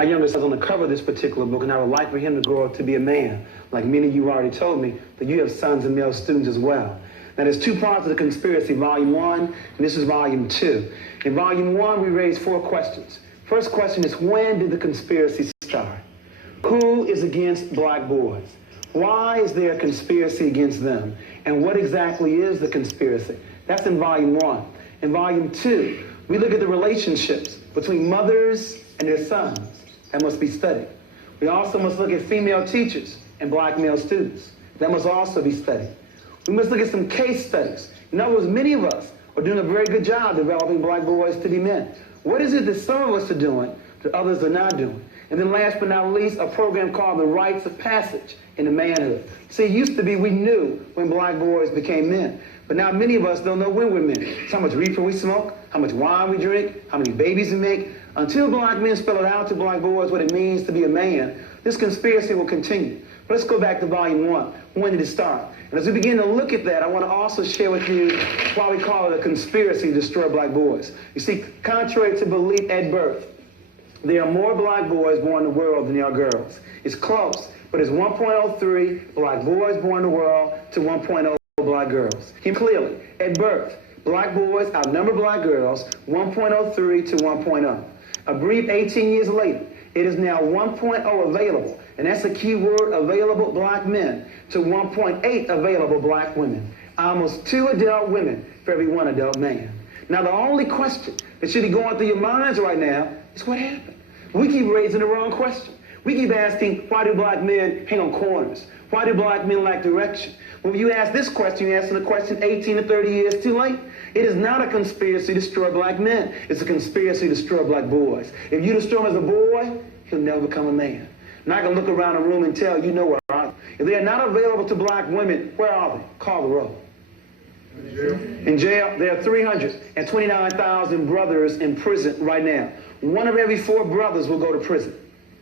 My youngest is on the cover of this particular book, and I would like for him to grow up to be a man. Like many of you already told me, that you have sons and male students as well. Now, there's two parts of the conspiracy, Volume 1, and this is Volume 2. In Volume 1, we raised 4 questions. First question is, when did the conspiracy start? Who is against black boys? Why is there a conspiracy against them? And what exactly is the conspiracy? That's in Volume 1. In Volume 2, we look at the relationships between mothers and their sons. That must be studied. We also must look at female teachers and black male students. That must also be studied. We must look at some case studies. In other words, many of us are doing a very good job developing black boys to be men. What is it that some of us are doing that others are not doing? And then last but not least, a program called The Rites of Passage into Manhood. See, it used to be we knew when black boys became men. But now many of us don't know when we're men. It's how much reefer we smoke, how much wine we drink, how many babies we make. Until black men spell it out to black boys what it means to be a man, this conspiracy will continue. But let's go back to Volume 1. When did it start? And as we begin to look at that, I want to also share with you why we call it a conspiracy to destroy black boys. You see, contrary to belief at birth, there are more black boys born in the world than there are girls. It's close, but it's 1.03 black boys born in the world to 1.0 black girls. Hear clearly, at birth, black boys outnumber black girls 1.03 to 1.0. A brief 18 years later, it is now 1.0 available, and that's a key word, available black men, to 1.8 available black women. Almost 2 adult women for every 1 adult man. Now, the only question that should be going through your minds right now is what happened? We keep raising the wrong question. We keep asking, why do black men hang on corners? Why do black men lack direction? When you ask this question, you're asking the question 18 to 30 years too late. It is not a conspiracy to destroy black men. It's a conspiracy to destroy black boys. If you destroy him as a boy, he'll never become a man. Now I can look around the room and tell you know where are they. If they are not available to black women, where are they? Call the roll. In jail. In jail, there are 329,000 brothers in prison right now. 1 of every 4 brothers will go to prison.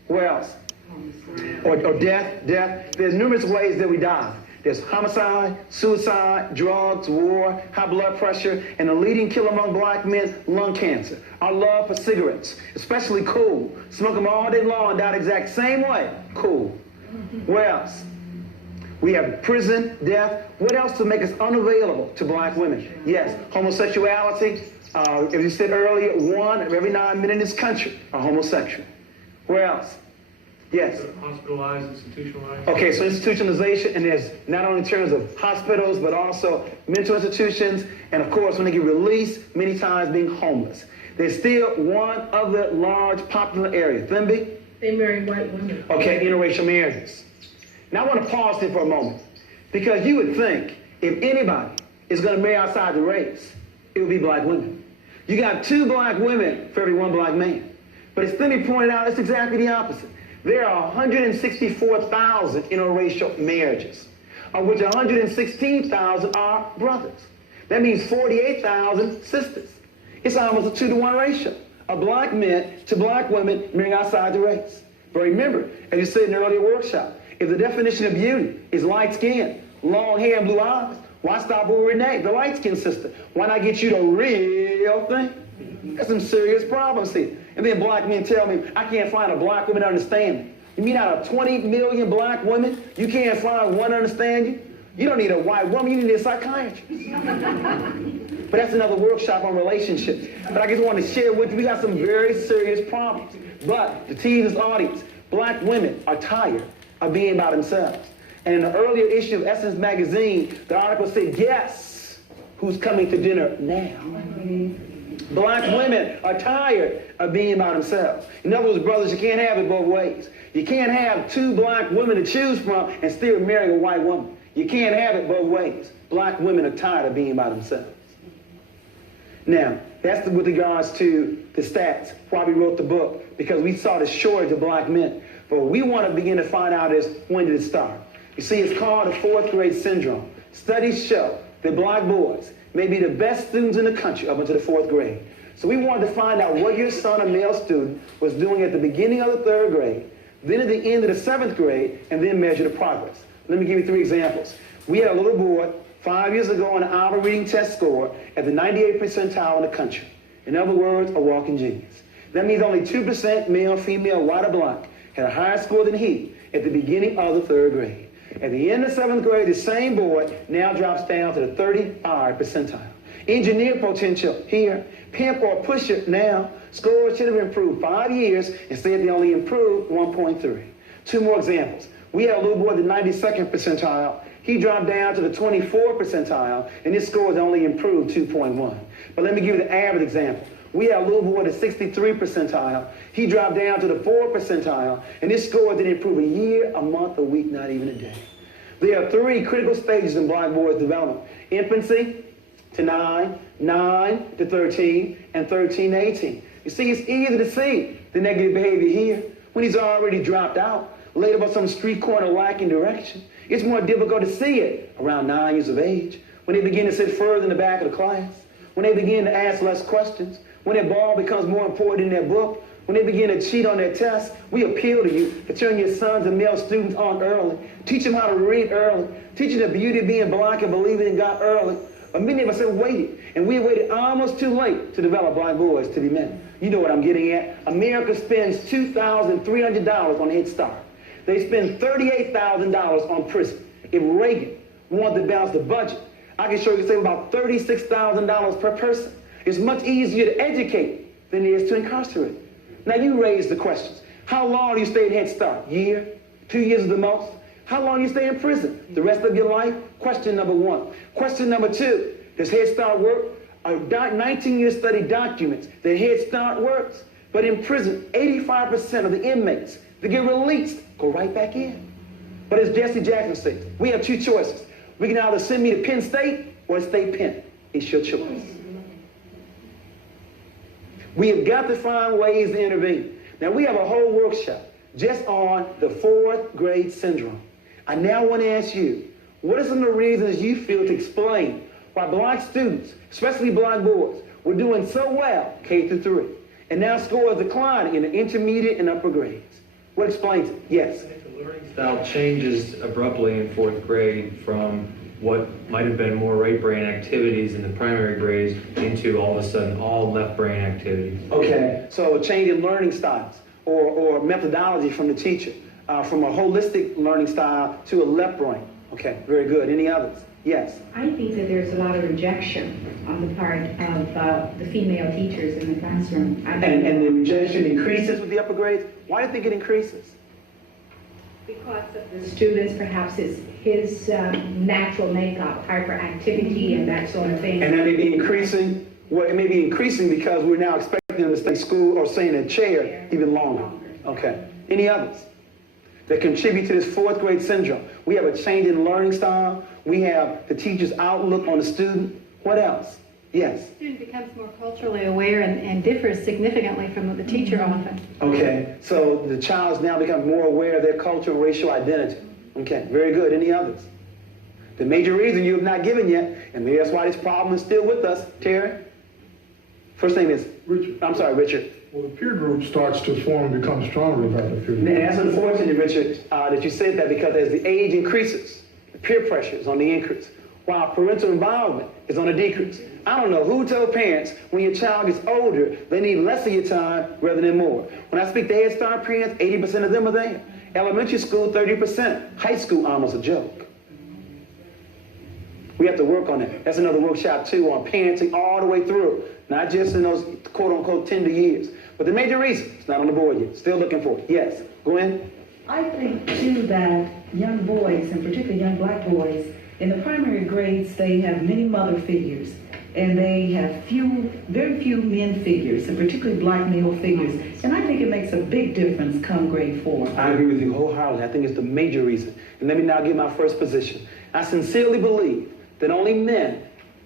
Where else? Or death. There's numerous ways that we die. There's homicide, suicide, drugs, war, high blood pressure, and the leading killer among black men, lung cancer. Our love for cigarettes, especially cool. Smoke them all day long and die the exact same way. Cool. Where else? We have prison, death. What else to make us unavailable to black women? Yes, homosexuality. As you said earlier, 1 of every 9 men in this country are homosexual. Where else? Yes. Hospitalized, institutionalized. Okay, so institutionalization, and there's not only in terms of hospitals, but also mental institutions, and of course, when they get released, many times being homeless. There's still one other large popular area. Themby? They marry white women. Okay, interracial marriages. Now I want to pause here for a moment, because you would think if anybody is going to marry outside the race, it would be black women. You got 2 black women for every 1 black man. But as Themby pointed out, it's exactly the opposite. There are 164,000 interracial marriages, of which 116,000 are brothers. That means 48,000 sisters. It's almost a 2-to-1 ratio of black men to black women marrying outside the race. But remember, as you said in the earlier workshop, if the definition of beauty is light skin, long hair, and blue eyes, why stop with Renee, the light-skinned sister? Why not get you the real thing? That's some serious problems here. And then black men tell me, I can't find a black woman to understand me. You mean out of 20 million black women, you can't find one to understand you? You don't need a white woman, you need a psychiatrist. But that's another workshop on relationships. But I just want to share with you, we got some very serious problems. But to tease this audience, black women are tired of being by themselves. And in the earlier issue of Essence magazine, the article said, guess who's coming to dinner now? Black women are tired of being by themselves. In other words, brothers, you can't have it both ways. You can't have 2 black women to choose from and still marry a white woman. You can't have it both ways. Black women are tired of being by themselves. Now, that's with regards to the stats, why we wrote the book, because we saw the shortage of black men. But what we want to begin to find out is, when did it start? You see, it's called the 4th grade syndrome. Studies show that black boys may be the best students in the country up until the 4th grade. So we wanted to find out what your son, a male student, was doing at the beginning of the 3rd grade, then at the end of the 7th grade, and then measure the progress. Let me give you 3 examples. We had a little boy 5 years ago on an Alva reading test score at the 98th percentile in the country. In other words, a walking genius. That means only 2% male, female, white, or black had a higher score than he at the beginning of the 3rd grade. At the end of 7th grade, the same boy now drops down to the 35th percentile. Engineer potential here, pimp or pusher now, scores should have improved 5 years, instead they only improved 1.3. 2 more examples. We had a little boy at the 92nd percentile. He dropped down to the 24th percentile, and his scores only improved 2.1. But let me give you the average example. We had a little boy at the 63rd percentile. He dropped down to the 4th percentile, and his score didn't improve a year, a month, a week, not even a day. There are 3 critical stages in black boys' development: infancy to 9, 9 to 13, and 13 to 18. You see, it's easy to see the negative behavior here when he's already dropped out, laid up on some street corner lacking direction. It's more difficult to see it around 9 years of age, when they begin to sit further in the back of the class, when they begin to ask less questions, when their ball becomes more important than their book, when they begin to cheat on their tests. We appeal to you to turn your sons and male students on early. Teach them how to read early. Teach them the beauty of being black and believing in God early. But many of us have waited, and we waited almost too late to develop black boys to be men. You know what I'm getting at. America spends $2,300 on Head Start. They spend $38,000 on prison. If Reagan wanted to balance the budget, I can show you save about $36,000 per person. It's much easier to educate than it is to incarcerate. Now you raise the questions. How long do you stay in Head Start? Year? 2 years is the most? How long do you stay in prison? The rest of your life? Question number 1. Question number 2, does Head Start work? A 19-year study documents that Head Start works, but in prison, 85% of the inmates that get released go right back in. But as Jesse Jackson says, we have 2 choices. We can either send me to Penn State or State Penn. It's your choice. We have got to find ways to intervene. Now, we have a whole workshop just on the 4th grade syndrome. I now want to ask you, what are some of the reasons you feel to explain why black students, especially black boys, were doing so well K through 3, and now scores declining in the intermediate and upper grades? What explains it? Yes? I think the learning style changes abruptly in 4th grade from what might have been more right brain activities in the primary grades into all of a sudden all left brain activities. Okay, so a change in learning styles or methodology from the teacher, from a holistic learning style to a left brain. Okay, very good. Any others? Yes? I think that there's a lot of rejection on the part of the female teachers in the classroom. And the rejection increases with the upper grades? Why do you think it increases? Because of the students, perhaps it's his natural makeup, hyperactivity and that sort of thing. And that may be increasing. Well, it may be increasing because we're now expecting them to stay in school or stay in a chair even longer. Okay. Any others that contribute to this 4th grade syndrome? We have a change in learning style. We have the teacher's outlook on the student. What else? Yes? The student becomes more culturally aware and differs significantly from the teacher often. Okay. So the child's now become more aware of their cultural and racial identity. Okay. Very good. Any others? The major reason you have not given yet, and maybe that's why this problem is still with us, Terry. First name is Richard. I'm sorry, Richard. Well, the peer group starts to form and become stronger about the peer And group. that's unfortunate, Richard, that you said that, because as the age increases, the peer pressure is on the increase, while parental involvement is on a decrease. I don't know who told parents when your child gets older, they need less of your time rather than more. When I speak to Head Start parents, 80% of them are there. Elementary school, 30%. High school, almost a joke. We have to work on that. That's another workshop, too, on parenting all the way through, not just in those quote-unquote tender years. But the major reason, it's not on the board yet. Still looking for it. Yes, Gwen? I think, too, that young boys, and particularly young black boys, in the primary grades, they have many mother figures, and they have very few men figures, and particularly black male figures. And I think it makes a big difference come grade 4. I agree with you wholeheartedly. I think it's the major reason. And let me now give my first position. I sincerely believe that only men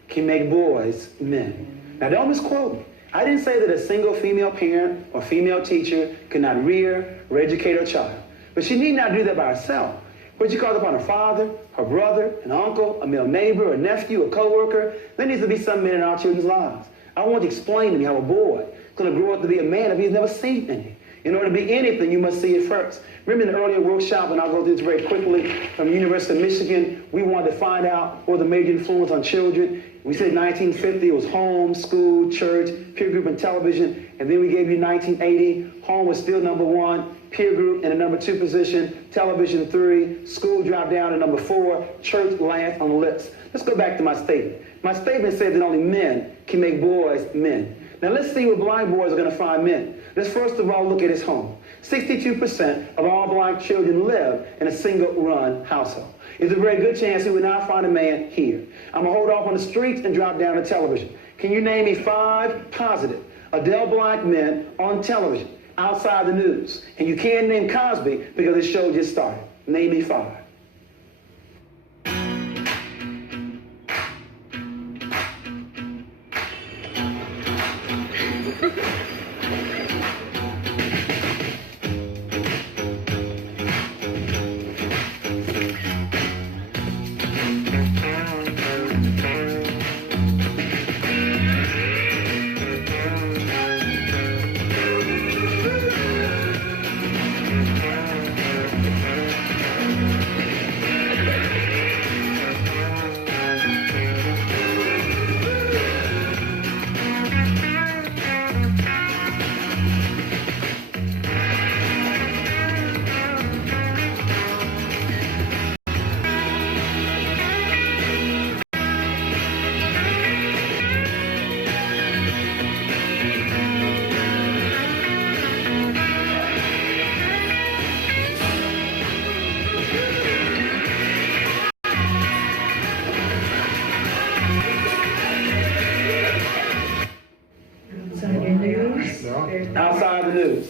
can make boys men. Now, don't misquote me. I didn't say that a single female parent or female teacher cannot rear or educate her child. But she need not do that by herself. But she calls upon her father, her brother, an uncle, a male neighbor, a nephew, a coworker. There needs to be some men in our children's lives. I want you to explain to me how a boy is going to grow up to be a man if he's never seen any. In order to be anything, you must see it first. Remember in the earlier workshop, and I'll go through this very quickly, from the University of Michigan, we wanted to find out what the major influence on children. We said 1950, it was home, school, church, peer group, and television. And then we gave you 1980. Home was still number 1, peer group in the number 2 position, television 3, school dropped down to number 4, church last on the list. Let's go back to my statement. My statement said that only men can make boys men. Now let's see where black boys are going to find men. Let's first of all look at his home. 62% of all black children live in a single-run household. It's a very good chance he would not find a man here. I'm going to hold off on the streets and drop down to television. Can you name me 5 positive adult black men on television outside the news? And you can't name Cosby because this show just started. Name me 5. Outside the news.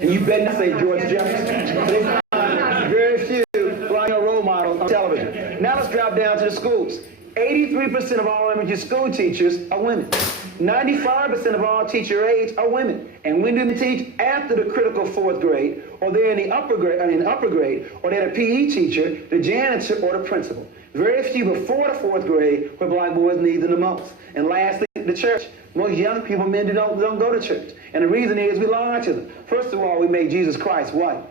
And you better not say George Jefferson. They find very few black role models on television. Now let's drop down to the schools. 83% of all elementary school teachers are women. 95% of all teacher aides are women. And when do they teach? After the critical 4th grade, or they're in the upper grade, or they're a PE teacher, the janitor, or the principal. Very few before the 4th grade where black boys need them the most. And lastly, the church. Most young people, men, don't go to church. And the reason is we lie to them. First of all, we made Jesus Christ white.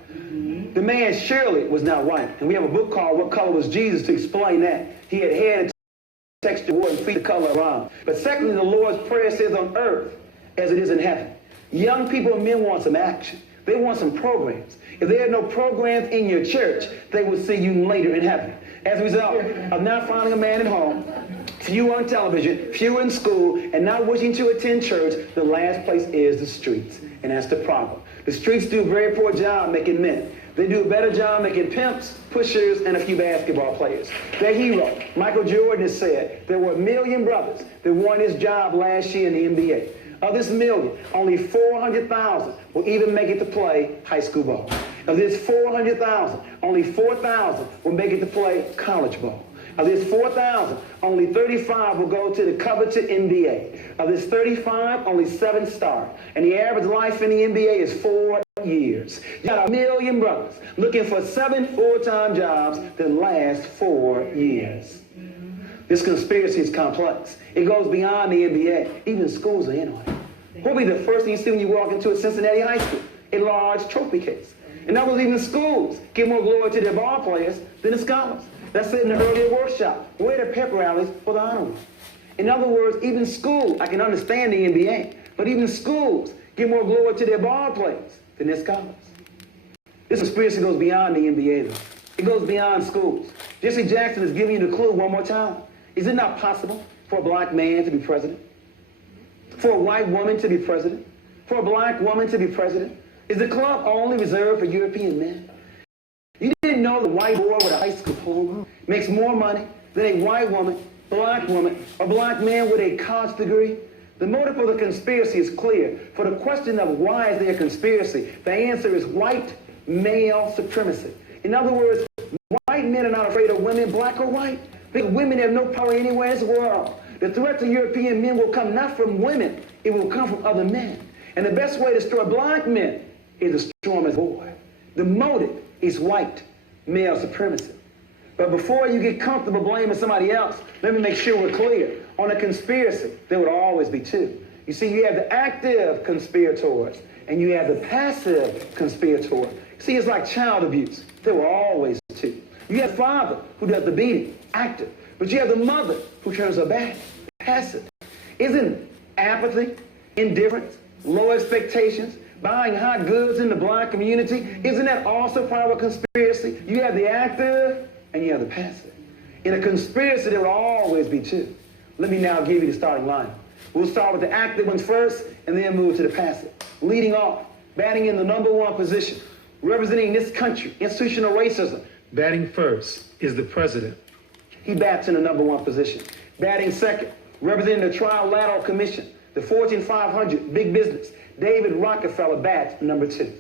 The man surely was not white. And we have a book called What Color Was Jesus to explain that. He had hair and texture, wore and feet the color around. But secondly, the Lord's Prayer says on earth as it is in heaven. Young people and men want some action. They want some programs. If there are no programs in your church, they will see you later in heaven. As a result of not finding a man at home, few on television, few in school, and not wishing to attend church, the last place is the streets. And that's the problem. The streets do a very poor job making men. They do a better job making pimps, pushers, and a few basketball players. Their hero, Michael Jordan, has said there were 1 million brothers that won his job last year in the NBA. Of this million, only 400,000 will even make it to play high school ball. Of this 400,000, only 4,000 will make it to play college ball. Of this 4,000, only 35 will go to the coveted NBA. Of this 35, only 7 start. And the average life in the NBA is 4 years. You got 1 million brothers looking for 7 full-time jobs that last 4 years. This conspiracy is complex. It goes beyond the NBA. Even schools are in on it. What will be the first thing you see when you walk into a Cincinnati high school? A large trophy case. In other words, even schools give more glory to their ball players than the scholars. That's it in the earlier workshop. Where are the pep rallies for the honor roll? In other words, even schools, I can understand the NBA, but even schools give more glory to their ball players than their scholars. This conspiracy goes beyond the NBA, though. It goes beyond schools. Jesse Jackson is giving you the clue one more time. Is it not possible for a black man to be president? For a white woman to be president? For a black woman to be president? Is the club only reserved for European men? You didn't know the white boy with a high school diploma makes more money than a white woman, or black man with a college degree? The motive for the conspiracy is clear. For the question of why is there a conspiracy, the answer is white male supremacy. In other words, white men are not afraid of women, black or white, because women have no power anywhere in this world. The threat to European men will come not from women, it will come from other men. And the best way to destroy black men is to destroy them as a boy. The motive is white male supremacy. But before you get comfortable blaming somebody else, let me make sure we're clear. On a conspiracy, there would always be two. You see, you have the active conspirators, and you have the passive conspirator. See, it's like child abuse. There were always two. You have the father who does the beating, active. But you have the mother who turns her back, passive. Isn't apathy, indifference, low expectations, buying hot goods in the black community, isn't that also part of a conspiracy? You have the active and you have the passive. In a conspiracy, there will always be two. Let me now give you the starting line. We'll start with the active ones first and then move to the passive. Leading off, batting in the #1 position, representing this country, institutional racism. Batting first is the president. He bats in the #1 position. Batting second, representing the Trilateral Commission, the Fortune 500, big business. David Rockefeller bats #2.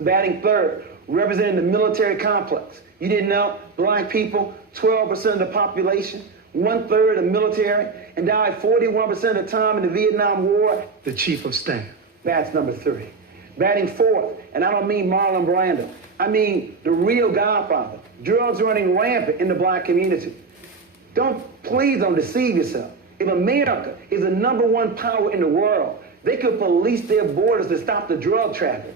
Batting third, representing the military complex. You didn't know, black people, 12% of the population, 1/3 of the military, and died 41% of the time in the Vietnam War. The chief of staff. Bats #3. Batting fourth, and I don't mean Marlon Brando. I mean the real godfather. Drugs running rampant in the black community. Please don't deceive yourself. If America is the #1 power in the world, they could police their borders to stop the drug traffic.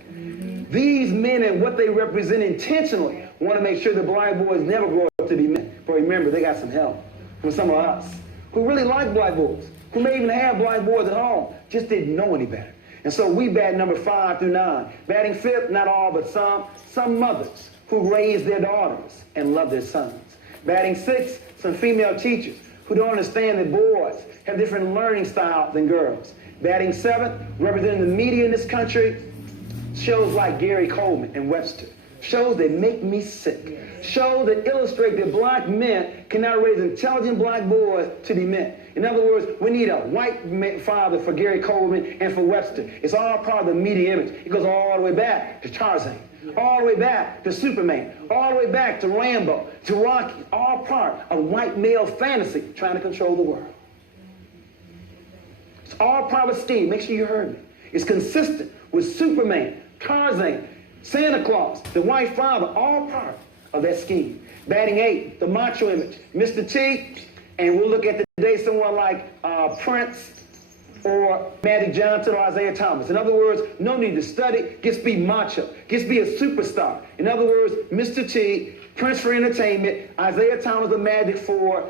These men and what they represent intentionally want to make sure the black boys never grow up to be men. But remember, they got some help from some of us who really like black boys, who may even have black boys at home, just didn't know any better. And so we bat #5 through 9. Batting fifth, not all, but some mothers who raise their daughters and love their sons. Batting sixth, some female teachers who don't understand that boys have different learning styles than girls. Batting seventh, representing the media in this country, shows like Gary Coleman and Webster. Shows that make me sick. Shows that illustrate that black men cannot raise intelligent black boys to be men. In other words, we need a white father for Gary Coleman and for Webster. It's all part of the media image. It goes all the way back to Tarzan, all the way back to Superman, all the way back to Rambo, to Rocky, all part of white male fantasy trying to control the world. It's all part of a scheme. Make sure you heard me. It's consistent with Superman, Tarzan, Santa Claus, the white father, all part of that scheme. Batting 8, the macho image, Mr. T, and we'll look at today someone like Prince or Magic Johnson or Isaiah Thomas. In other words, no need to study, just be macho, just be a superstar. In other words, Mr. T, Prince for entertainment, Isaiah Thomas or Magic for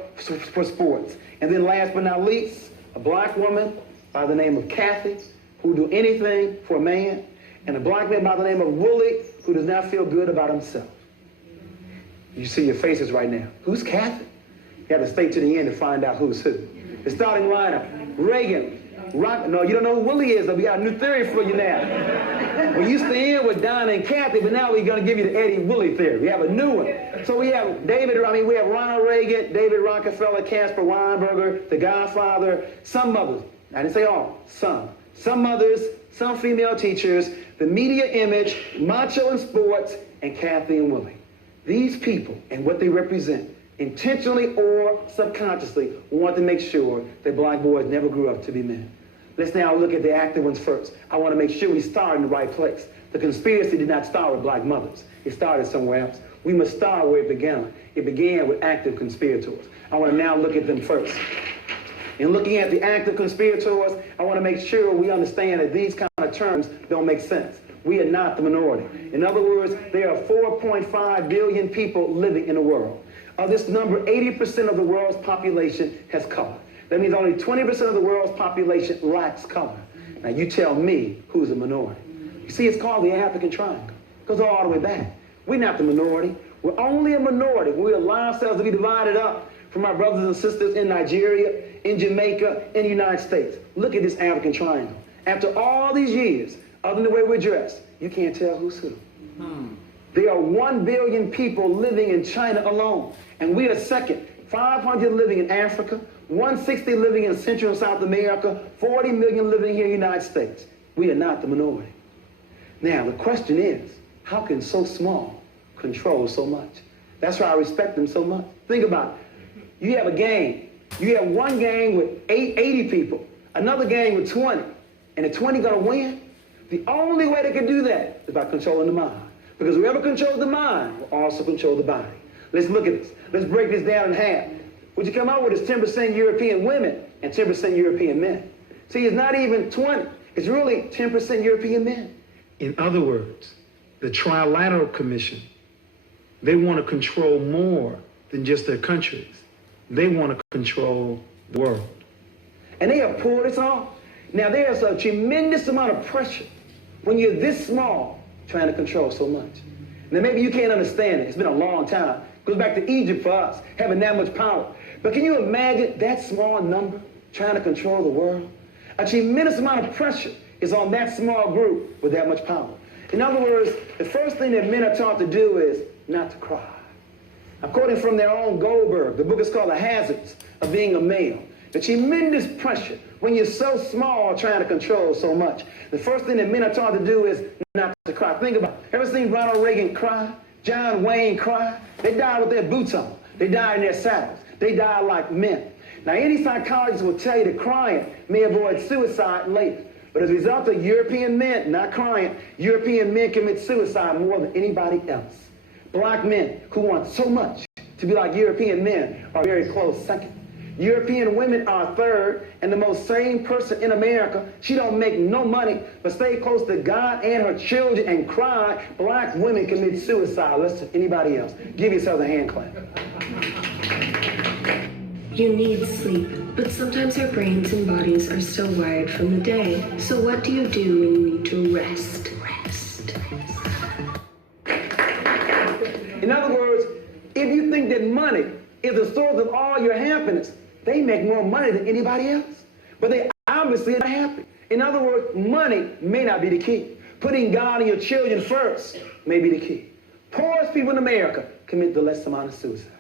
sports. And then last but not least, a black woman by the name of Kathy, who will do anything for a man, and a black man by the name of Willie, who does not feel good about himself. You see your faces right now. Who's Kathy? You have to stay to the end to find out who's who. The starting lineup, Reagan, no, you don't know who Willie is, but we got a new theory for you now. We used to end with Donna and Kathy, but now we're going to give you the Eddie Willie theory. We have a new one. So we have we have Ronald Reagan, David Rockefeller, Caspar Weinberger, the Godfather, some mothers. I didn't say all, some. Some mothers, some female teachers, the media image, macho in sports, and Kathy and Willie. These people and what they represent, intentionally or subconsciously, want to make sure that black boys never grew up to be men. Let's now look at the active ones first. I want to make sure we start in the right place. The conspiracy did not start with black mothers. It started somewhere else. We must start where it began. It began with active conspirators. I want to now look at them first. In looking at the active conspirators, I want to make sure we understand that these kind of terms don't make sense. We are not the minority. In other words, there are 4.5 billion people living in the world. Of this number, 80% of the world's population has color. That means only 20% of the world's population lacks color. Now you tell me who's a minority. You see, it's called the African Triangle. It goes all the way back. We're not the minority. We're only a minority when we allow ourselves to be divided up from our brothers and sisters in Nigeria, in Jamaica, in the United States. Look at this African Triangle. After all these years, other than the way we're dressed, you can't tell who's who. There are 1 billion people living in China alone, and we are second. 500 living in Africa, 160 living in Central and South America, 40 million living here in the United States. We are not the minority. Now, the question is, how can so small control so much? That's why I respect them so much. Think about it. You have a gang. You have one gang with 80 people, another gang with 20, and the 20 gonna win? The only way they can do that is by controlling the mind. Because whoever controls the mind will also control the body. Let's look at this. Let's break this down in half. What you come up with is 10% European women and 10% European men. See, it's not even 20. It's really 10% European men. In other words, the Trilateral Commission, they want to control more than just their countries. They want to control the world. And they have pulled us off. Now, there's a tremendous amount of pressure when you're this small trying to control so much. Now, maybe you can't understand it. It's been a long time. It goes back to Egypt for us, having that much power. But can you imagine that small number trying to control the world? A tremendous amount of pressure is on that small group with that much power. In other words, the first thing that men are taught to do is not to cry. I'm quoting from their own Goldberg. The book is called The Hazards of Being a Male. The tremendous pressure when you're so small trying to control so much. The first thing that men are taught to do is not to cry. Think about it. Ever seen Ronald Reagan cry? John Wayne cry? They died with their boots on. They died in their saddles. They died like men. Now, any psychologist will tell you that crying may avoid suicide later. But as a result of European men not crying, European men commit suicide more than anybody else. Black men who want so much to be like European men are very close second. European women are third, and the most sane person in America, she don't make no money, but stay close to God and her children and cry. Black women commit suicide less than anybody else. Give yourself a hand clap. You need sleep, but sometimes our brains and bodies are still wired from the day. So what do you do when you need to rest? In other words, if you think that money is the source of all your happiness, they make more money than anybody else. But they obviously are not happy. In other words, money may not be the key. Putting God and your children first may be the key. Poorest people in America commit the less amount of suicide.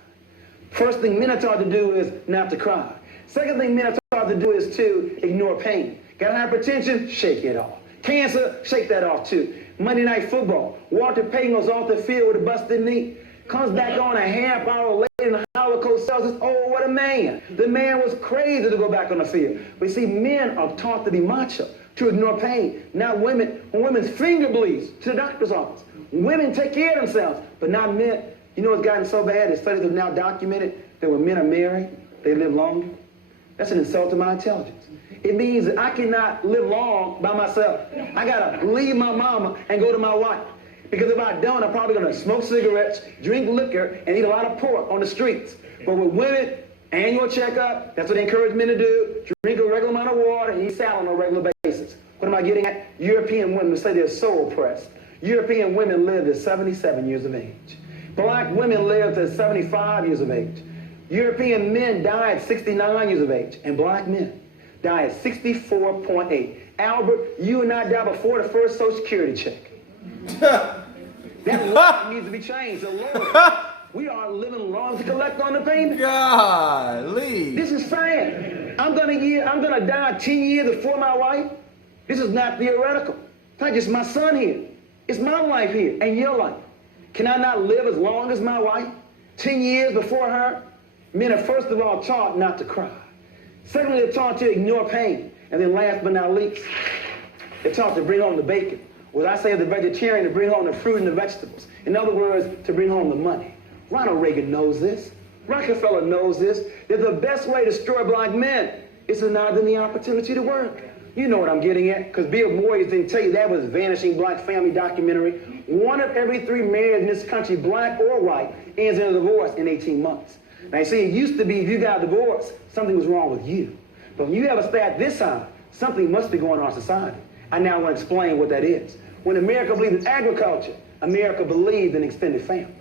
First thing men are taught to do is not to cry. Second thing men are taught to do is to ignore pain. Got hypertension? Shake it off. Cancer? Shake that off too. Monday Night Football. Walter Payton goes off the field with a busted knee. Comes back on a half hour later and Howard Coach tells us, oh, what a man. The man was crazy to go back on the field. But you see, men are taught to be macho, to ignore pain. Now women, when women's finger bleeds, to the doctor's office. Women take care of themselves, but not men. You know it's gotten so bad that studies have now documented that when men are married, they live longer. That's an insult to my intelligence. It means that I cannot live long by myself. I gotta leave my mama and go to my wife. Because if I don't, I'm probably gonna smoke cigarettes, drink liquor, and eat a lot of pork on the streets. But with women, annual checkup, that's what they encourage men to do. Drink a regular amount of water and eat salad on a regular basis. What am I getting at? European women say they're so oppressed. European women live to 77 years of age. Black women live to 75 years of age. European men die at 69 years of age, and black men die at 64.8. Albert, you and I die before the first Social Security check. That law needs to be changed. So Lord, we are living long to collect on the payment. Golly. This is sad. I'm gonna die 10 years before my wife. This is not theoretical. It's not just my son here. It's my life here and your life. Can I not live as long as my wife? 10 years before her? Men are first of all taught not to cry. Secondly, they're taught to ignore pain. And then last but not least, they're taught to bring home the bacon. Or as I say as a vegetarian, to bring home the fruit and the vegetables. In other words, to bring home the money. Ronald Reagan knows this. Rockefeller knows this. That the best way to destroy black men is to deny them the opportunity to work. You know what I'm getting at, because Bill Moyers didn't tell you that was Vanishing Black Family documentary. 1 of every 3 marriages in this country, black or white, ends in a divorce in 18 months. Now you see, it used to be if you got divorced, something was wrong with you. But when you have a stat this high, something must be going on in society. I now want to explain what that is. When America believed in agriculture, America believed in extended family.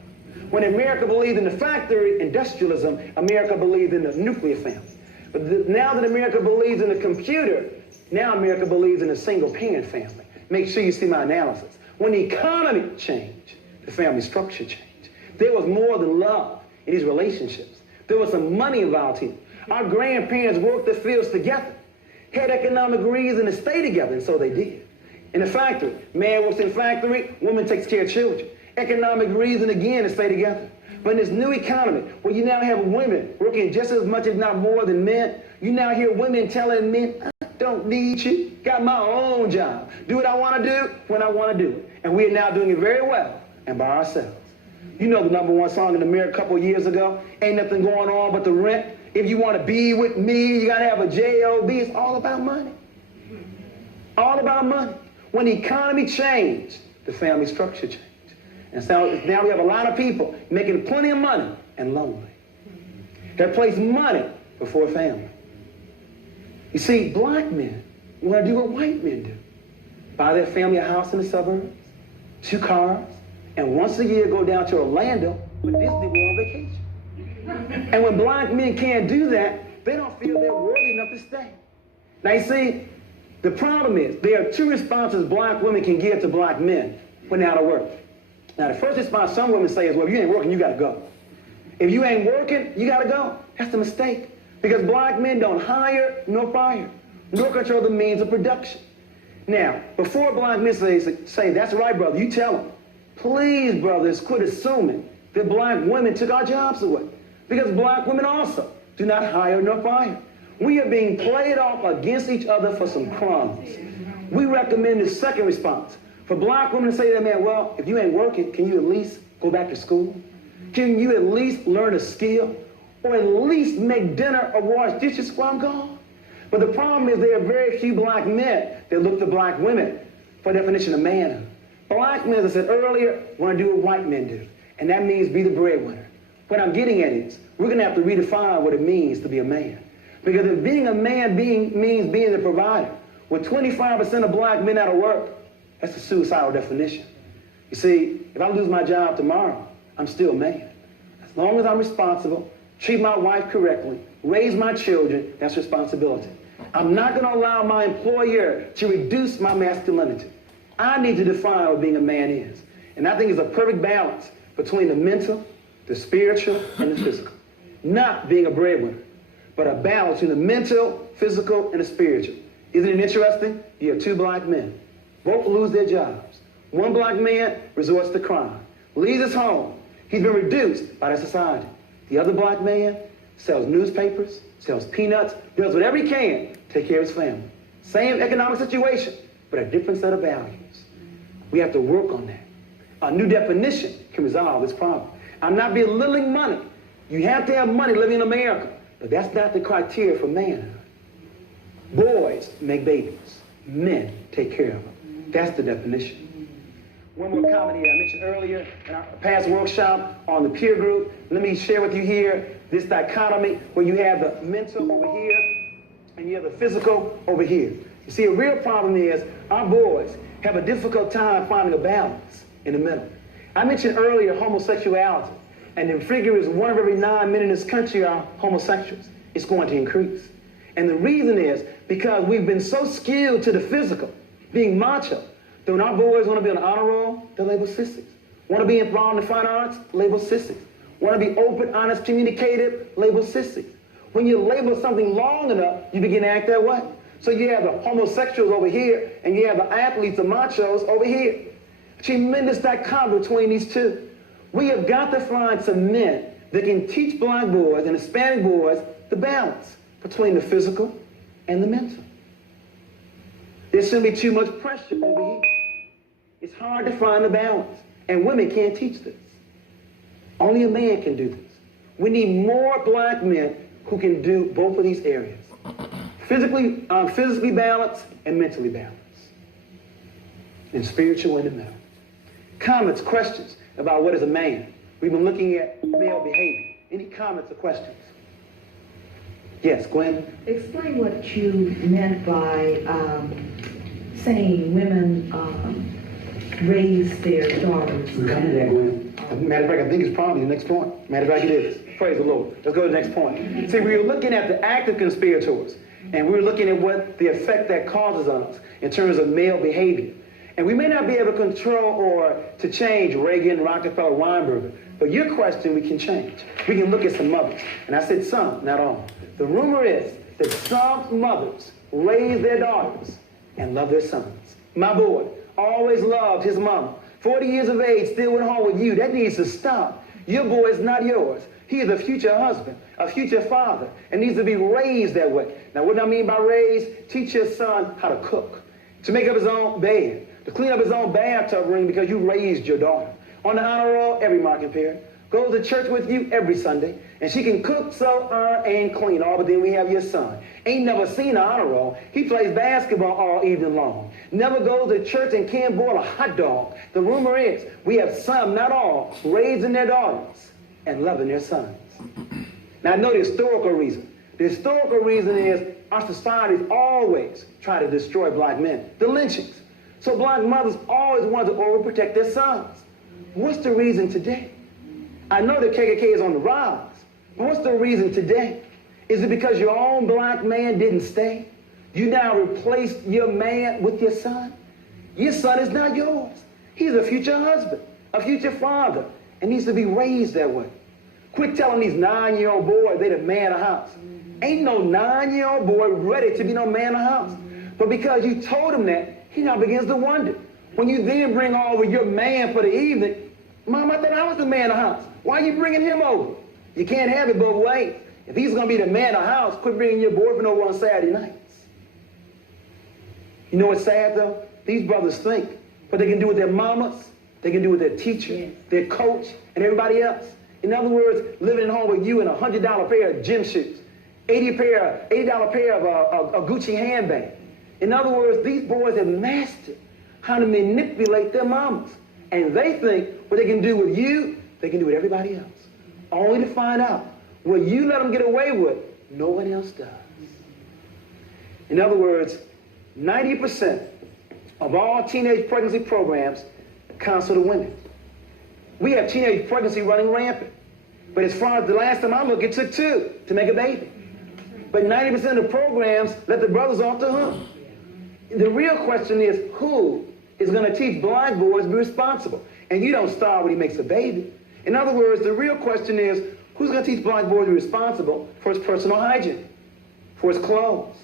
When America believed in the factory, industrialism, America believed in the nuclear family. But now that America believes in the computer, now America believes in a single-parent family. Make sure you see my analysis. When the economy changed, the family structure changed. There was more than love in these relationships. There was some money involved here. Our grandparents worked the fields together, had economic reason to stay together, and so they did. In the factory, man works in the factory, woman takes care of children. Economic reason again to stay together. But in this new economy, where you now have women working just as much, if not more than men, you now hear women telling men, I don't need you, got my own job. Do what I want to do when I want to do it. And we are now doing it very well and by ourselves. You know the #1 song in America a couple years ago, Ain't Nothing Going On But the Rent. If you want to be with me, you got to have a J-O-B. It's all about money. All about money. When the economy changed, the family structure changed. And so now we have a lot of people making plenty of money and lonely. that place money before family. You see, black men want to do what white men do. Buy their family a house in the suburbs, 2 cars, and once a year go down to Orlando with Disney World on vacation. And when black men can't do that, they don't feel they're worthy enough to stay. Now you see, the problem is there are 2 responses black women can give to black men when they're out of work. Now the first response some women say is, well, if you ain't working, you gotta go. If you ain't working, you gotta go. That's the mistake. Because black men don't hire nor fire, nor control the means of production. Now, before black men say that's right, brother, you tell them. Please, brothers, quit assuming that black women took our jobs away. Because black women also do not hire nor fire. We are being played off against each other for some crumbs. We recommend the second response. For black women to say to that man, well, if you ain't working, can you at least go back to school? Can you at least learn a skill? Or at least make dinner or wash dishes while I'm gone? But the problem is there are very few black men that look to black women for definition of manhood. Black men, as I said earlier, want to do what white men do. And that means be the breadwinner. What I'm getting at is, we're going to have to redefine what it means to be a man. Because if being a man means being the provider, with 25% of black men out of work, that's a suicidal definition. You see, if I lose my job tomorrow, I'm still a man. As long as I'm responsible, treat my wife correctly, raise my children, that's responsibility. I'm not going to allow my employer to reduce my masculinity. I need to define what being a man is. And I think it's a perfect balance between the mental, the spiritual, and the physical. Not being a breadwinner, but a balance between the mental, physical, and the spiritual. Isn't it interesting? You have 2 black men. Both lose their jobs. One black man resorts to crime, leaves his home. He's been reduced by the society. The other black man sells newspapers, sells peanuts, does whatever he can to take care of his family. Same economic situation, but a different set of values. We have to work on that. A new definition can resolve this problem. I'm not belittling money. You have to have money living in America, but that's not the criteria for manhood. Boys make babies. Men take care of them. That's the definition. One more comment here. I mentioned earlier in our past workshop on the peer group. Let me share with you here this dichotomy where you have the mental over here and you have the physical over here. You see, a real problem is our boys have a difficult time finding a balance in the middle. I mentioned earlier homosexuality, and the figure is 1 of every 9 men in this country are homosexuals. It's going to increase. And the reason is because we've been so skilled to the physical, being macho, that when our boys want to be on the honor roll, they're labeled sissies. Want to be involved in the fine arts, labeled sissies. Want to be open, honest, communicative, labeled sissies. When you label something long enough, you begin to act that way. So you have the homosexuals over here, and you have the athletes, the machos over here. Tremendous dichotomy between these 2. We have got to find some men that can teach black boys and Hispanic boys the balance between the physical and the mental. There's going to be too much pressure over here. It's hard to find the balance, and women can't teach this. Only a man can do this. We need more black men who can do both of these areas. Physically balanced and mentally balanced. And spiritual in the middle. Comments, questions about what is a man? We've been looking at male behavior. Any comments or questions? Yes, Gwen? Explain what you meant by saying women raise their daughters. We're coming to that, Gwen. Matter of fact, I think it's probably the next point. Matter of fact, it is. Praise the Lord. Let's go to the next point. See, we were looking at the active conspirators, and we were looking at what the effect that causes on us in terms of male behavior. And we may not be able to control or to change Reagan, Rockefeller, Weinberger, but your question we can change. We can look at some mothers. And I said some, not all. The rumor is that some mothers raise their daughters and love their sons. My boy always loved his mama. 40 years of age, still went home with you. That needs to stop. Your boy is not yours. He is a future husband, a future father, and needs to be raised that way. Now, what do I mean by raised? Teach your son how to cook, to make up his own bed, to clean up his own bathtub ring because you raised your daughter. On the honor roll every marking period. Goes to church with you every Sunday, and she can cook, sew, iron, and clean all, but then we have your son. Ain't never seen an honor roll. He plays basketball all evening long. Never goes to church and can't boil a hot dog. The rumor is we have some, not all, raising their daughters and loving their sons. Now I know the historical reason. The historical reason is our society's always try to destroy black men. The lynchings. So black mothers always want to overprotect their sons. What's the reason today? I know the KKK is on the rise, but what's the reason today? Is it because your own black man didn't stay? You now replaced your man with your son? Your son is not yours. He's a future husband, a future father, and needs to be raised that way. Quit telling these 9-year-old boys they the man of the house. Ain't no 9-year-old boy ready to be no man of the house. But because you told him that, he now begins to wonder. When you then bring over your man for the evening, Mom, I thought I was the man of the house. Why are you bringing him over? You can't have it both ways. If he's going to be the man of the house, quit bringing your boyfriend over on Saturday nights. You know what's sad, though? These brothers think what they can do with their mamas, they can do with their teacher, their coach, and everybody else. In other words, living at home with you in a $100 pair of gym shoes, $80 pair of a Gucci handbag. In other words, these boys have mastered how to manipulate their mamas. And they think what they can do with you, they can do with everybody else. Only to find out what you let them get away with, no one else does. In other words, 90% of all teenage pregnancy programs counsel the women. We have teenage pregnancy running rampant. But as far as the last time I looked, it took 2 to make a baby. But 90% of the programs let the brothers off the hook. The real question is, who is going to teach black boys to be responsible? And you don't start when he makes a baby. In other words, the real question is, who's going to teach black boys to be responsible for his personal hygiene, for his clothes,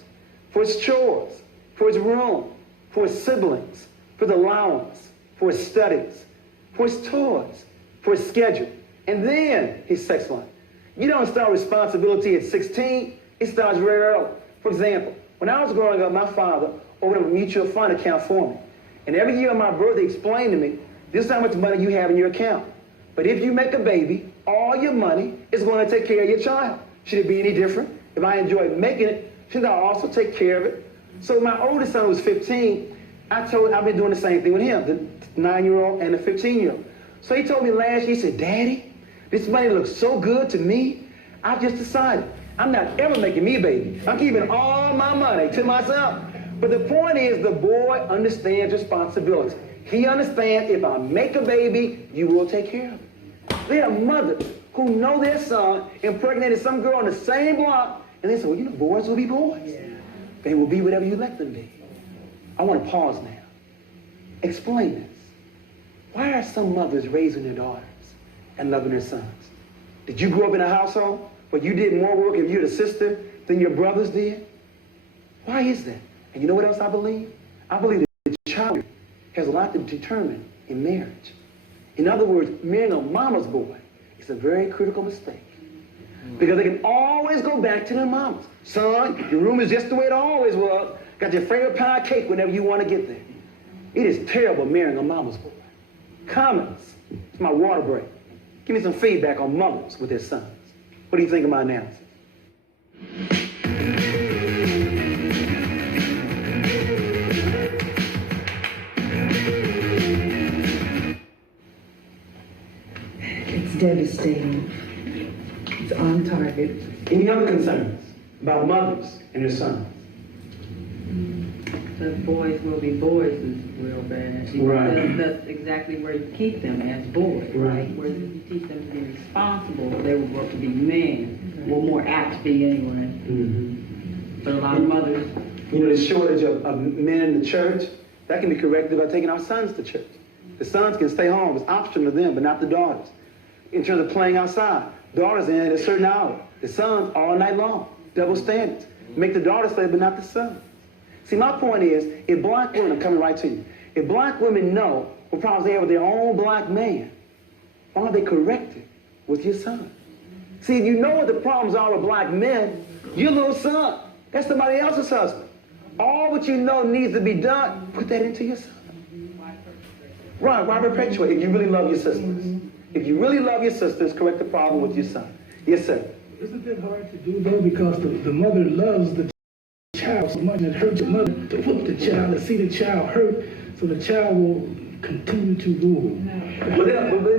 for his chores, for his room, for his siblings, for his allowance, for his studies, for his toys, for his schedule, and then his sex life. You don't start responsibility at 16. It starts very early. For example, when I was growing up, my father opened up a mutual fund account for me. And every year on my birthday, he explained to me, this is how much money you have in your account. But if you make a baby, all your money is going to take care of your child. Should it be any different? If I enjoy making it, should I also take care of it? So my oldest son was 15. I've been doing the same thing with him, the 9-year-old and the 15-year-old. So he told me last year, he said, Daddy, this money looks so good to me. I've just decided I'm not ever making me a baby. I'm keeping all my money to myself. But the point is, the boy understands responsibility. He understands if I make a baby, you will take care of it. There are mothers who know their son impregnated some girl on the same block, and they say, well, you know, boys will be boys. Yeah. They will be whatever you let them be. I want to pause now. Explain this. Why are some mothers raising their daughters and loving their sons? Did you grow up in a household where you did more work if you're the sister than your brothers did? Why is that? And you know what else I believe? I believe that the child has a lot to determine in marriage. In other words, marrying a mama's boy is a very critical mistake. Because they can always go back to their mamas. Son, your room is just the way it always was. Got your favorite pie cake whenever you want to get there. It is terrible marrying a mama's boy. Comments. It's my water break. Give me some feedback on mothers with their sons. What do you think of my analysis? It's devastating. It's on target. Any other concerns about mothers and their sons? The boys will be boys is real bad. Right. That's exactly where you keep them, as boys. Right. Where you teach them to be responsible, they will grow up to be men. Well, more apt to be anyway. Mm-hmm. But a lot of mothers. You know, the shortage of men in the church, that can be corrected by taking our sons to church. The sons can stay home. It's optional to them, but not the daughters. In terms of playing outside, daughters in at a certain hour. The sons all night long. Double standards. Make the daughters play, but not the sons. See, my point is, if black women, I'm coming right to you, if black women know what problems they have with their own black man, why don't they correct it with your son? See, if you know what the problems are with black men, your little son, that's somebody else's husband. All what you know needs to be done, put that into your son. Right, why perpetuate if you really love your sisters? If you really love your sisters, correct the problem with your son. Yes, sir. Isn't that hard to do, though? Because the mother loves the child so much, and it hurts the mother to whoop the child and see the child hurt, so the child will continue to rule. But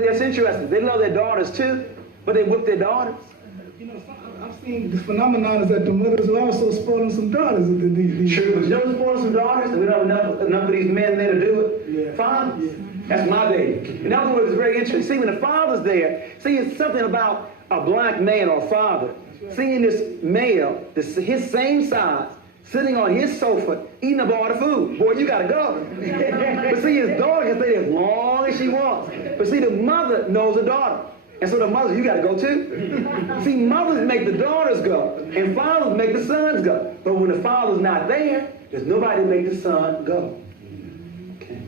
that's interesting. They love their daughters too, but they whip their daughters. You know, I've seen the phenomenon is that the mothers are also spoiling some daughters. True, but you know who's spoiling some daughters? And we don't have enough of these men there to do it? Yeah. Fathers. Yeah. That's my baby. In other words, it's very interesting. See, when the father's there, see, it's something about a black man or father seeing this male, his same size, sitting on his sofa, eating up all the food. Boy, you gotta go. But see, his daughter can stay there as long as she wants. But see, the mother knows the daughter. And so the mother, you gotta go too. See, mothers make the daughters go, and fathers make the sons go. But when the father's not there, there's nobody to make the son go. Okay.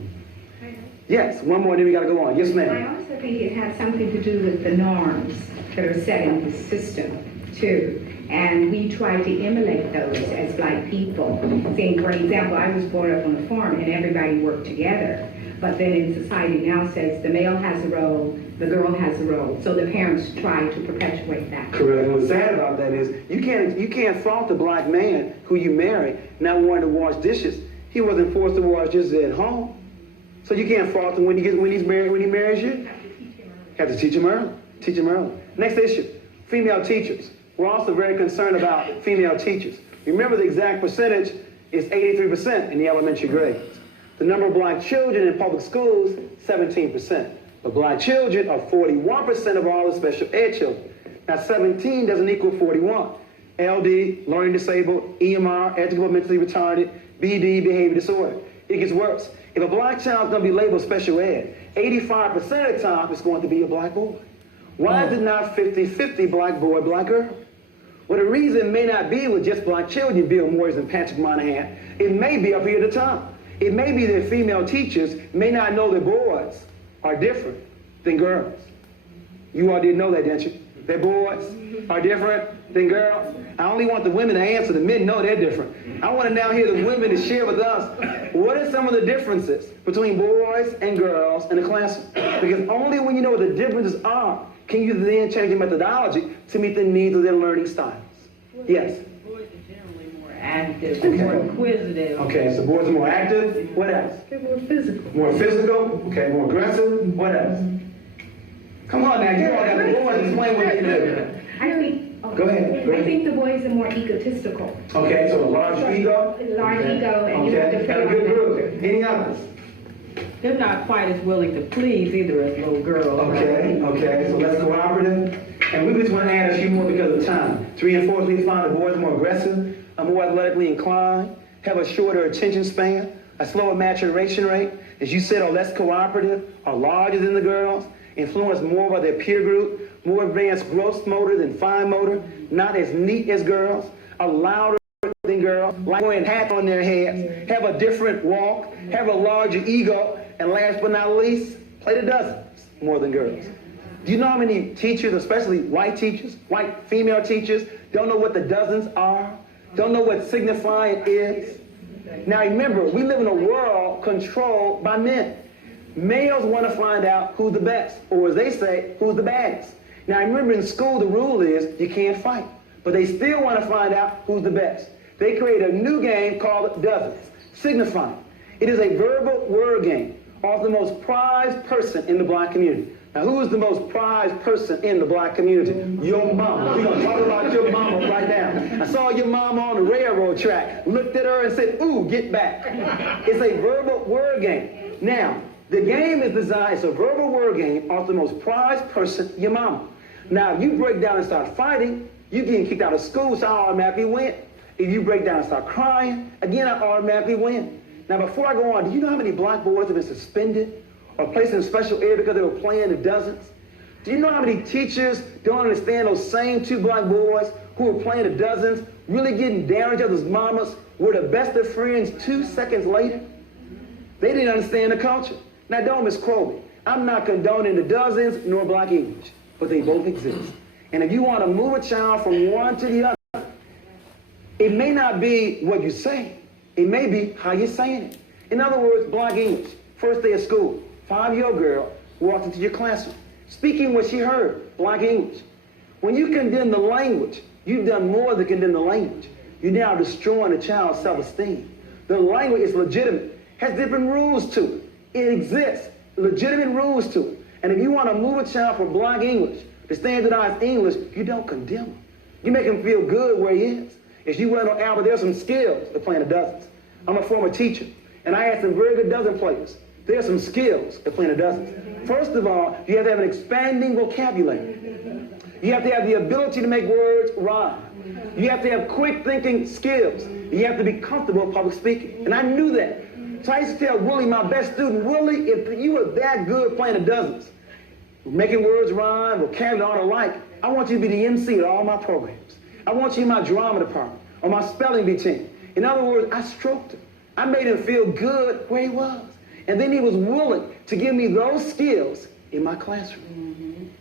Yes, one more, then we gotta go on. Yes, I ma'am. also think it has something to do with the norms that are set in the system, too. And we try to emulate those as black people. Saying, for example, I was brought up on a farm and everybody worked together. But then in society now says the male has a role, the girl has a role. So the parents try to perpetuate that. Correct. And what's sad about that is you can't fault the black man who you marry not wanting to wash dishes. He wasn't forced to wash dishes at home. So you can't fault him when he marries you. Have to teach him early. Teach him early. Next issue, female teachers. We're also very concerned about female teachers. Remember, the exact percentage is 83% in the elementary grades. The number of black children in public schools, 17%. But black children are 41% of all the special ed children. Now, 17 doesn't equal 41. LD, learning disabled, EMR, educational mentally retarded, BD, behavior disorder. It gets worse. If a black child is going to be labeled special ed, 85% of the time it's going to be a black boy. Why is it not 50-50 black boy, black girl? Well, the reason may not be with just black children, Bill Moyers and Patrick Monahan. It may be up here at the top. It may be that female teachers may not know that boys are different than girls. You all didn't know that, didn't you? That boys are different than girls. I only want the women to answer. The men know they're different. I want to now hear the women to share with us what are some of the differences between boys and girls in the classroom. Because only when you know what the differences are can you then change your methodology to meet the needs of their learning styles. Yes? Boys are generally more active, more inquisitive. Okay, so boys are more active. What else? They're more physical. More physical. Okay, more aggressive. What else? Come on now, you all got the boys. Explain what they do. I think. Go ahead. I think the boys are more egotistical. Okay, so a large ego. Large ego, and you have to Okay, feel and a good group. Any others? They're not quite as willing to please either as little girls. Okay, so less cooperative. And we just want to add a few more because of time. 3 and 4, we find the boys more aggressive, are more athletically inclined, have a shorter attention span, a slower maturation rate, as you said, are less cooperative, are larger than the girls, influenced more by their peer group, more advanced gross motor than fine motor, not as neat as girls, are louder than girls, like wearing hats on their heads, have a different walk, have a larger ego, and last but not least, play the dozens more than girls. Do you know how many teachers, especially white teachers, white female teachers, don't know what the dozens are? Don't know what signifying is? Now remember, we live in a world controlled by men. Males want to find out who's the best, or as they say, who's the baddest. Now remember, in school the rule is you can't fight, but they still want to find out who's the best. They create a new game called dozens, signifying. It is a verbal word game of the most prized person in the black community. Now, who is the most prized person in the black community? Your mama. We're going to talk about your mama right now. I saw your mama on the railroad track, looked at her and said, ooh, get back. It's a verbal word game. Now, the game is designed, it's a verbal word game of the most prized person, your mama. Now, if you break down and start fighting, you getting kicked out of school, so I automatically win. If you break down and start crying, again, I automatically win. Now, before I go on, do you know how many black boys have been suspended or placed in special ed because they were playing the dozens? Do you know how many teachers don't understand those same 2 black boys who were playing the dozens, really getting down each other's mamas, were the best of friends 2 seconds later? They didn't understand the culture. Now, don't misquote me. I'm not condoning the dozens nor black English, but they both exist. And if you want to move a child from one to the other, it may not be what you say. It may be how you're saying it. In other words, black English. First day of school, 5-year-old girl walked into your classroom, speaking what she heard, black English. When you condemn the language, you've done more than condemn the language. You're now destroying the child's self-esteem. The language is legitimate, has different rules to it. It exists, legitimate rules to it. And if you want to move a child from black English to standardized English, you don't condemn them. You make him feel good where he is. If you went on Albert, there's some skills to playing the dozens. I'm a former teacher, and I had some very good dozen players. There's some skills to playing the dozens. First of all, you have to have an expanding vocabulary. You have to have the ability to make words rhyme. You have to have quick thinking skills. You have to be comfortable in public speaking. And I knew that. So I used to tell Willie, my best student, Willie, if you were that good playing the dozens, making words rhyme, vocabulary all alike, I want you to be the MC at all my programs. I want you in my drama department or my spelling bee team. In other words, I stroked him. I made him feel good where he was. And then he was willing to give me those skills in my classroom.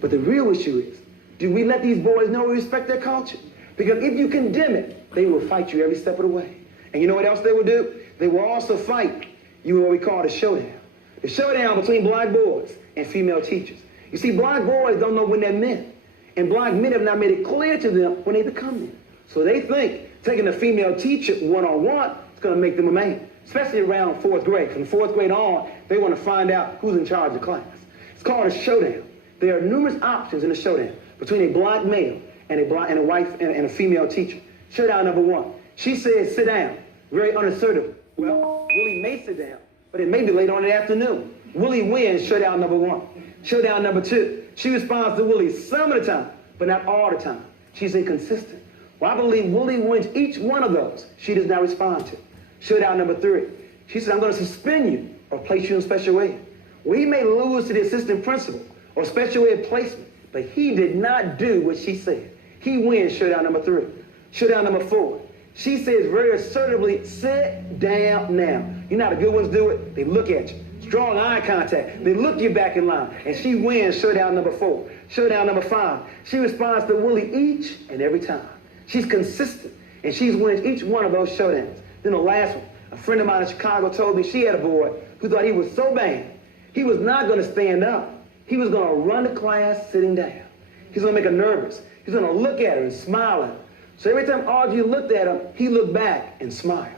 But the real issue is, do we let these boys know we respect their culture? Because if you condemn it, they will fight you every step of the way. And you know what else they will do? They will also fight you in what we call the showdown. The showdown between black boys and female teachers. You see, black boys don't know when they're men. And black men have not made it clear to them when they become men. So they think taking a female teacher one-on-one is going to make them a man. Especially around fourth grade. From fourth grade on, they want to find out who's in charge of the class. It's called a showdown. There are numerous options in a showdown between a black male and a wife and a female teacher. Showdown number one. She says, sit down. Very unassertive. Well, Willie may sit down, but it may be late on in the afternoon. Willie wins showdown number one. Showdown number two. She responds to Willie some of the time, but not all the time. She's inconsistent. Well, I believe Willie wins each one of those she does not respond to. Showdown number three. She says, I'm going to suspend you or place you in special ed. We may lose to the assistant principal or special ed placement, but he did not do what she said. He wins showdown number three. Showdown number four. She says very assertively, sit down now. You know how the good ones do it? They look at you. Strong eye contact. They look you back in line. And she wins showdown number four. Showdown number five. She responds to Willie each and every time. She's consistent. And she wins each one of those showdowns. Then the last one. A friend of mine in Chicago told me she had a boy who thought he was so bad, he was not going to stand up. He was going to run to class sitting down. He's going to make her nervous. He's going to look at her and smile at her. So every time Audrey looked at him, he looked back and smiled.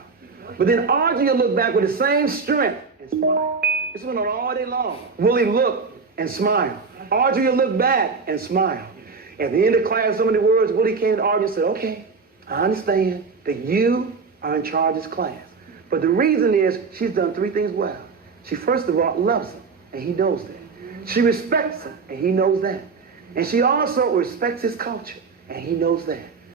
But then Audrey looked back with the same strength and smiled. This went on all day long. Willie looked and smiled. Audrey looked back and smiled. At the end of class, so many words, Willie came to Audrey and said, okay, I understand that you are in charge of this class. But the reason is she's done three things well. She, first of all, loves him, and he knows that. She respects him, and he knows that. And she also respects his culture, and he knows that.